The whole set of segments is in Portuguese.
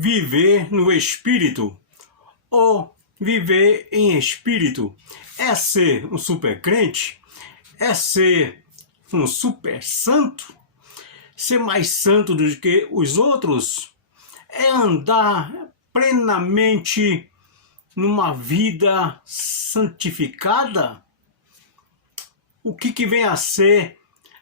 viver no Espírito ou viver em Espírito é ser um super crente? É ser um super santo? Ser mais santo do que os outros? É andar plenamente numa vida santificada? O que vem a ser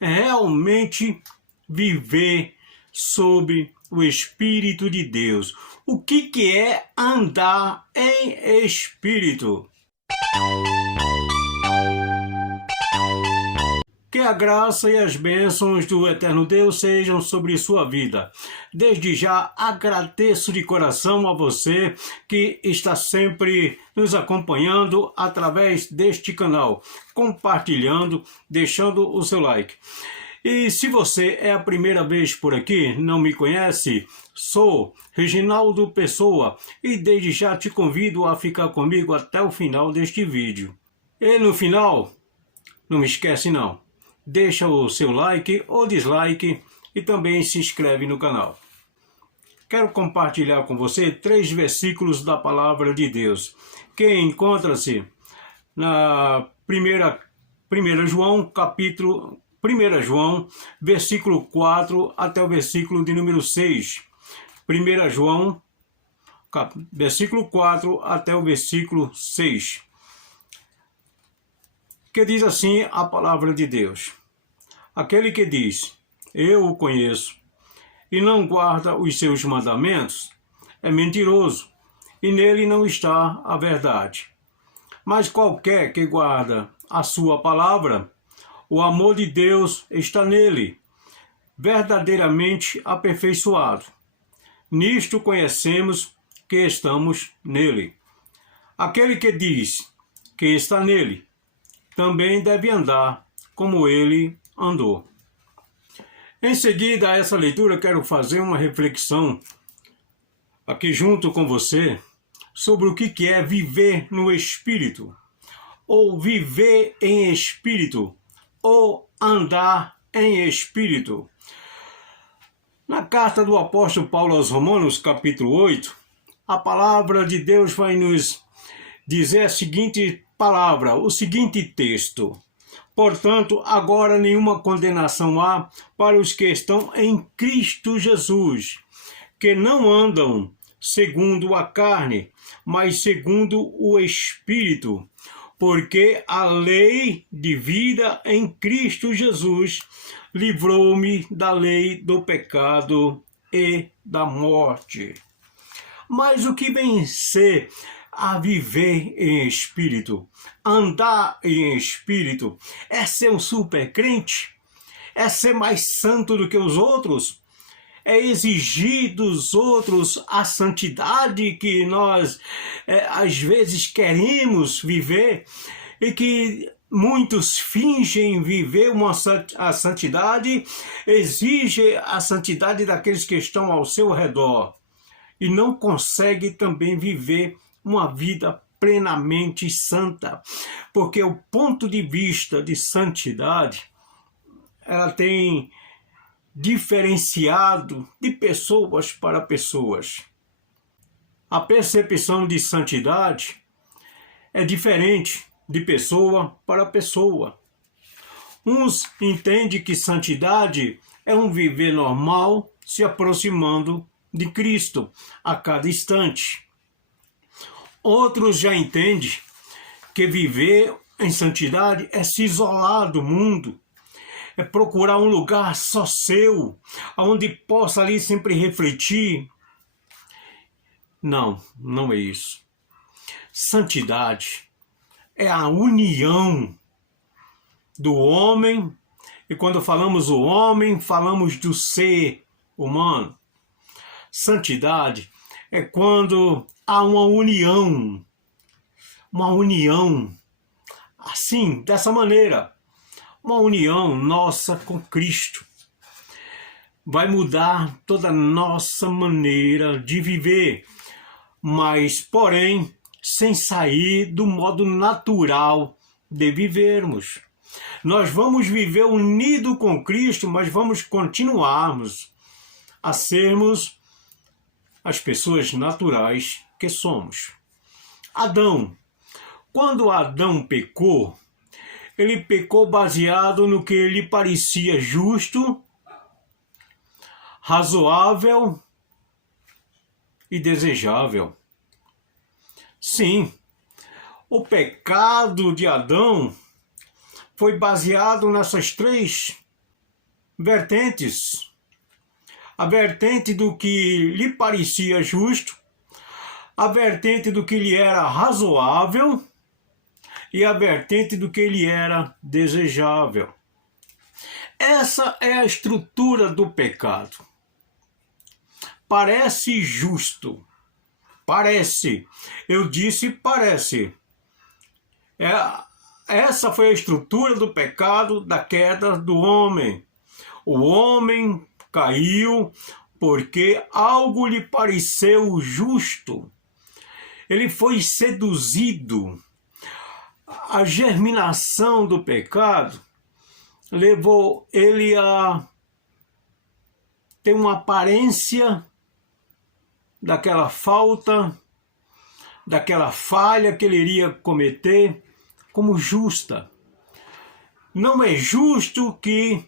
realmente viver sob o Espírito de Deus? O que é andar em Espírito? Que a graça e as bênçãos do eterno Deus sejam sobre sua vida. Desde já agradeço de coração a você que está sempre nos acompanhando através deste canal, compartilhando, deixando o seu like. E se você é a primeira vez por aqui, não me conhece, sou Reginaldo Pessoa e desde já te convido a ficar comigo até o final deste vídeo. E no final, não me esquece não, deixa o seu like ou dislike e também se inscreve no canal. Quero compartilhar com você 3 versículos da Palavra de Deus, que encontra-se na 1 João, versículo 4 até o versículo de número 6. 1 João, versículo 4 até o versículo 6. Que diz assim a palavra de Deus: aquele que diz, eu o conheço, e não guarda os seus mandamentos, é mentiroso, e nele não está a verdade. Mas qualquer que guarda a sua palavra, o amor de Deus está nele, verdadeiramente aperfeiçoado. Nisto conhecemos que estamos nele. Aquele que diz que está nele, também deve andar como ele andou. Em seguida a essa leitura, quero fazer uma reflexão aqui junto com você sobre o que é viver no Espírito, ou viver em Espírito, ou andar em Espírito. Na carta do apóstolo Paulo aos Romanos, capítulo 8, a palavra de Deus vai nos dizer a seguinte palavra, o seguinte texto: portanto, agora nenhuma condenação há para os que estão em Cristo Jesus, que não andam segundo a carne, mas segundo o Espírito, porque a lei de vida em Cristo Jesus livrou-me da lei do pecado e da morte. Mas o que vem ser a viver em Espírito, andar em Espírito, é ser um super crente? É ser mais santo do que os outros? É exigir dos outros a santidade que nós às vezes queremos viver e que muitos fingem viver a santidade, exigem a santidade daqueles que estão ao seu redor e não conseguem também viver uma vida plenamente santa, porque o ponto de vista de santidade, ela tem diferenciado de pessoas para pessoas. A percepção de santidade é diferente de pessoa para pessoa. Uns entendem que santidade é um viver normal, se aproximando de Cristo a cada instante. Outros já entendem que viver em santidade é se isolar do mundo, é procurar um lugar só seu, onde possa ali sempre refletir. Não, não é isso. Santidade é a união do homem, e quando falamos o homem, falamos do ser humano. Santidade é quando há uma união, assim, dessa maneira, uma união nossa com Cristo. Vai mudar toda a nossa maneira de viver, mas, porém, sem sair do modo natural de vivermos. Nós vamos viver unido com Cristo, mas vamos continuarmos a sermos as pessoas naturais que somos. Adão. Quando Adão pecou, ele pecou baseado no que lhe parecia justo, razoável e desejável. Sim, o pecado de Adão foi baseado nessas três vertentes. A vertente do que lhe parecia justo, a vertente do que lhe era razoável e a vertente do que lhe era desejável. Essa é a estrutura do pecado. Parece justo. Parece. Eu disse parece. Essa foi a estrutura do pecado, da queda do homem. O homem caiu porque algo lhe pareceu justo. Ele foi seduzido. A germinação do pecado levou ele a ter uma aparência daquela falta, daquela falha que ele iria cometer como justa. Não é justo que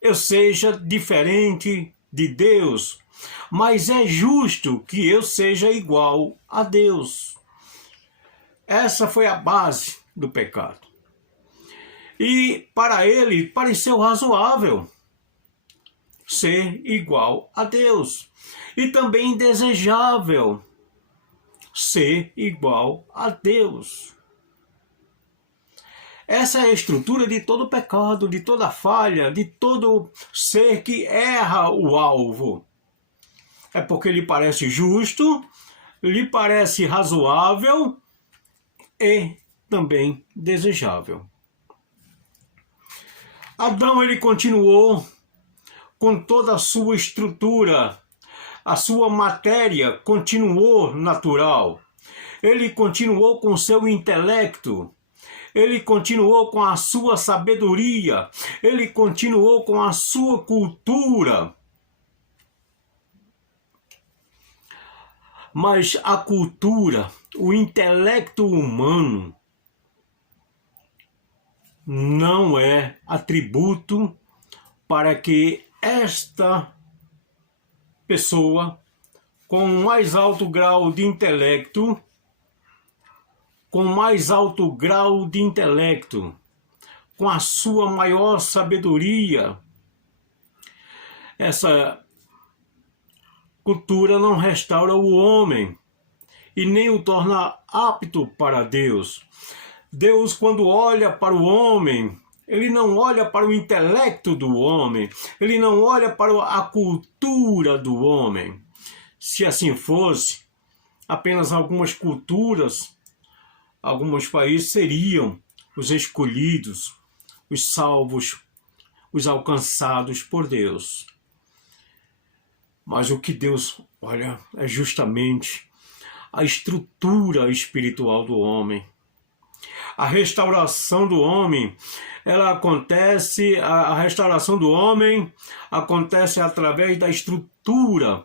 eu seja diferente de Deus, mas é justo que eu seja igual a Deus. Essa foi a base do pecado. E para ele pareceu razoável ser igual a Deus. E também desejável ser igual a Deus. Essa é a estrutura de todo pecado, de toda falha, de todo ser que erra o alvo. É porque lhe parece justo, lhe parece razoável e também desejável. Adão, ele continuou com toda a sua estrutura, a sua matéria continuou natural. Ele continuou com seu intelecto, ele continuou com a sua sabedoria, ele continuou com a sua cultura. Mas a cultura, o intelecto humano, não é atributo para que esta pessoa com um mais alto grau de intelecto, com a sua maior sabedoria, essa cultura não restaura o homem e nem o torna apto para Deus. Deus, quando olha para o homem, ele não olha para o intelecto do homem, ele não olha para a cultura do homem. Se assim fosse, apenas algumas culturas, alguns países seriam os escolhidos, os salvos, os alcançados por Deus. Mas o que Deus olha é justamente a estrutura espiritual do homem. A restauração do homem, a restauração do homem acontece através da estrutura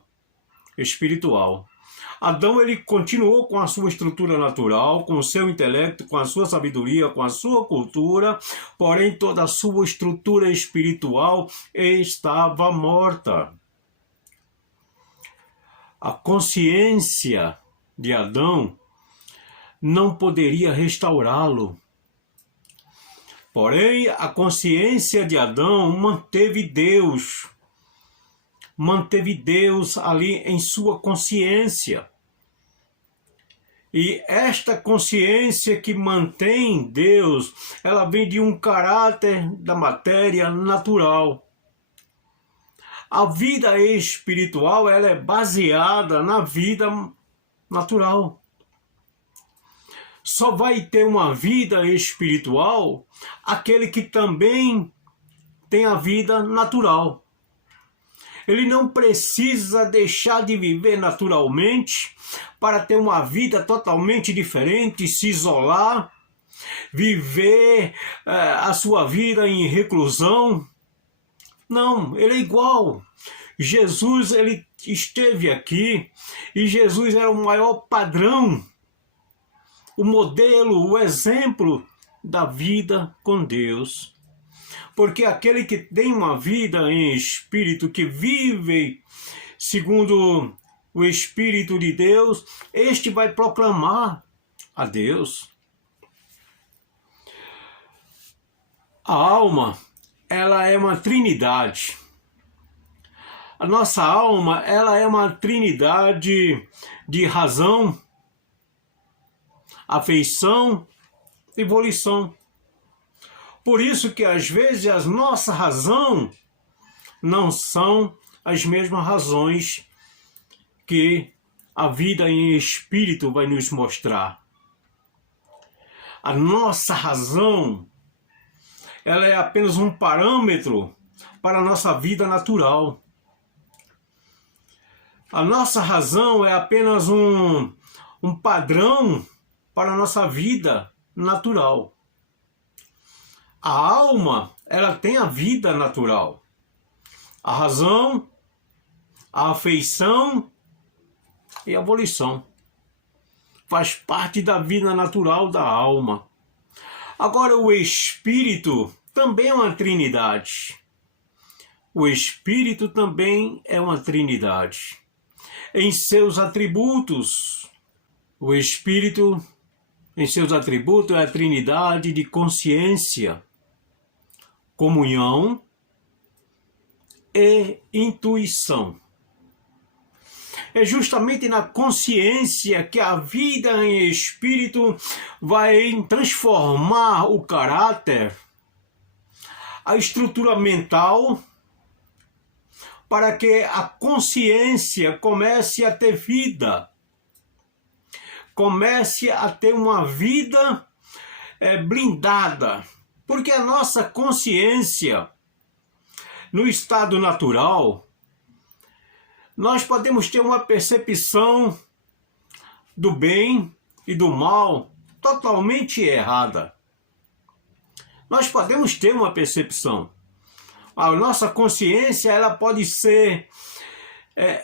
espiritual. Adão, ele continuou com a sua estrutura natural, com o seu intelecto, com a sua sabedoria, com a sua cultura, porém toda a sua estrutura espiritual estava morta. A consciência de Adão não poderia restaurá-lo. Porém, a consciência de Adão manteve Deus ali em sua consciência. E esta consciência que mantém Deus, ela vem de um caráter da matéria natural. A vida espiritual, ela é baseada na vida natural. Só vai ter uma vida espiritual aquele que também tem a vida natural. Ele não precisa deixar de viver naturalmente para ter uma vida totalmente diferente, se isolar, viver a sua vida em reclusão. Não, ele é igual. Jesus, ele esteve aqui e Jesus era o maior padrão, o modelo, o exemplo da vida com Deus. Porque aquele que tem uma vida em espírito, que vive segundo o Espírito de Deus, este vai proclamar a Deus. A alma, ela é uma trindade. A nossa alma, ela é uma trindade de razão, afeição e volição. Por isso que às vezes a nossa razão não são as mesmas razões que a vida em espírito vai nos mostrar. A nossa razão, ela é apenas um parâmetro para a nossa vida natural. A nossa razão é apenas um padrão para a nossa vida natural. A alma, ela tem a vida natural. A razão, a afeição e a volição. Faz parte da vida natural da alma. Agora, o espírito também é uma trindade. O espírito também é uma trindade. Em seus atributos, o espírito, em seus atributos, é a trindade de consciência, comunhão e intuição. É justamente na consciência que a vida em espírito vai transformar o caráter, a estrutura mental, para que a consciência comece a ter vida, comece a ter uma vida blindada. Porque a nossa consciência, no estado natural, nós podemos ter uma percepção do bem e do mal totalmente errada. Nós podemos ter uma percepção. A nossa consciência, ela pode ser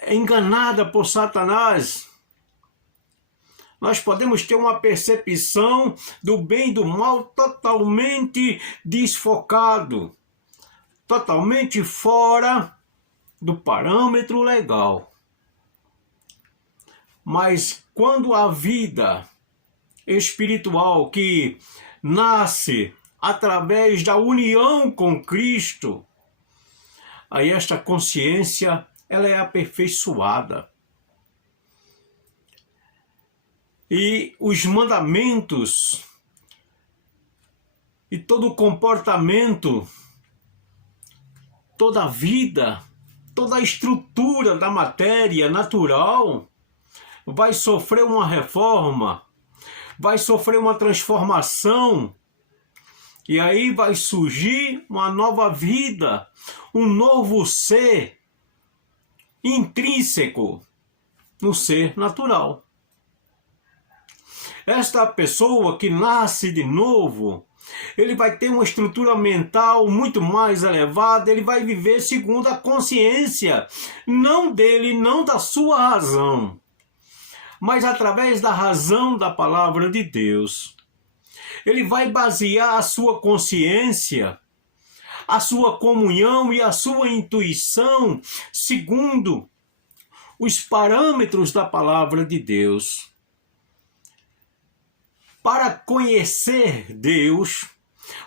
enganada por Satanás. Nós podemos ter uma percepção do bem e do mal totalmente desfocado, totalmente fora do parâmetro legal. Mas quando a vida espiritual que nasce através da união com Cristo, aí esta consciência, ela é aperfeiçoada. E os mandamentos e todo o comportamento, toda a vida, toda a estrutura da matéria natural vai sofrer uma reforma, vai sofrer uma transformação, e aí vai surgir uma nova vida, um novo ser intrínseco no ser natural. Esta pessoa que nasce de novo, ele vai ter uma estrutura mental muito mais elevada, ele vai viver segundo a consciência, não dele, não da sua razão, mas através da razão da palavra de Deus. Ele vai basear a sua consciência, a sua comunhão e a sua intuição segundo os parâmetros da palavra de Deus. Para conhecer Deus,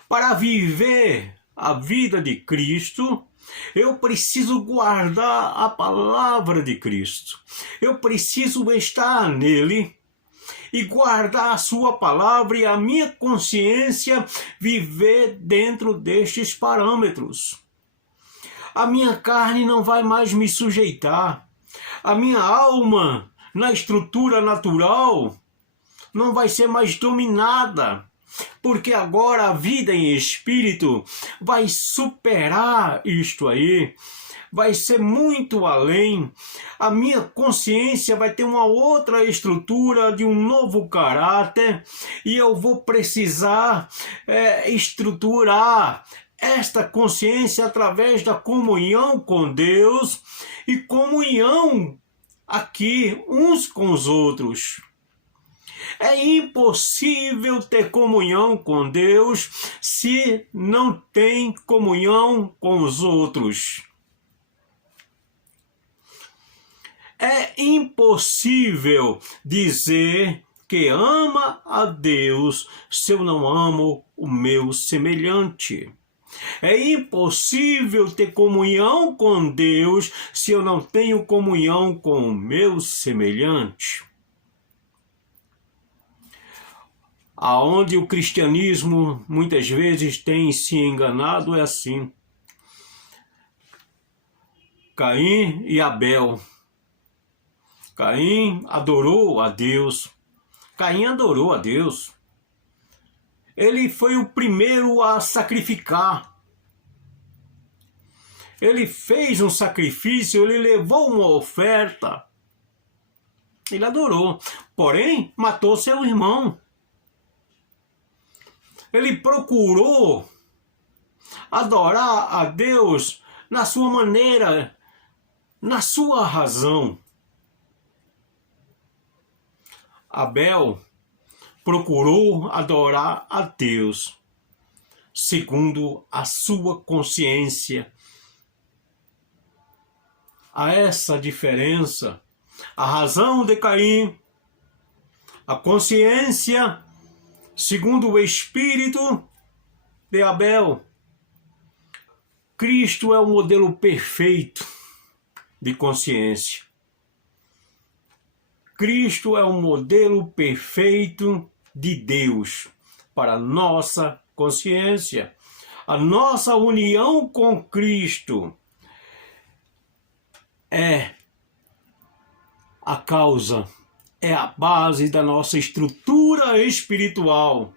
para viver a vida de Cristo, eu preciso guardar a palavra de Cristo. Eu preciso estar nele e guardar a sua palavra e a minha consciência viver dentro destes parâmetros. A minha carne não vai mais me sujeitar. A minha alma, na estrutura natural, não vai ser mais dominada, porque agora a vida em espírito vai superar isto aí, vai ser muito além. A minha consciência vai ter uma outra estrutura, de um novo caráter, e eu vou precisar estruturar esta consciência através da comunhão com Deus e comunhão aqui uns com os outros. É impossível ter comunhão com Deus se não tem comunhão com os outros. É impossível dizer que ama a Deus se eu não amo o meu semelhante. É impossível ter comunhão com Deus se eu não tenho comunhão com o meu semelhante. Aonde o cristianismo muitas vezes tem se enganado é assim. Caim e Abel. Caim adorou a Deus. Caim adorou a Deus. Ele foi o primeiro a sacrificar. Ele fez um sacrifício, ele levou uma oferta. Ele adorou. Porém, matou seu irmão. Ele procurou adorar a Deus na sua maneira, na sua razão. Abel procurou adorar a Deus segundo a sua consciência. Há essa diferença. A razão de Caim, a consciência segundo o Espírito de Abel. Cristo é o modelo perfeito de consciência. Cristo é o modelo perfeito de Deus para a nossa consciência. A nossa união com Cristo é a causa, é a base da nossa estrutura espiritual.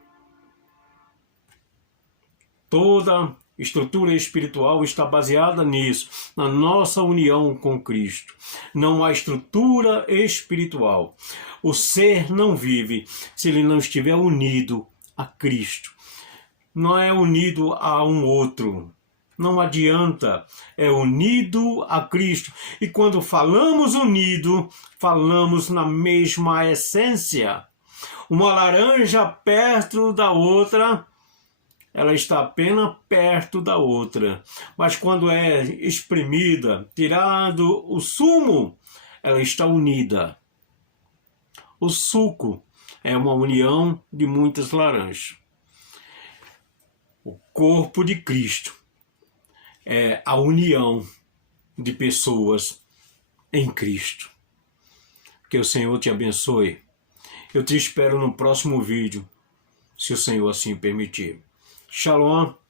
Toda estrutura espiritual está baseada nisso, na nossa união com Cristo. Não há estrutura espiritual. O ser não vive se ele não estiver unido a Cristo. Não é unido a um outro. Não adianta, é unido a Cristo. E quando falamos unido, falamos na mesma essência. Uma laranja perto da outra, ela está apenas perto da outra. Mas quando é espremida, tirado o sumo, ela está unida. O suco é uma união de muitas laranjas. O corpo de Cristo é a união de pessoas em Cristo. Que o Senhor te abençoe. Eu te espero no próximo vídeo, se o Senhor assim permitir. Shalom.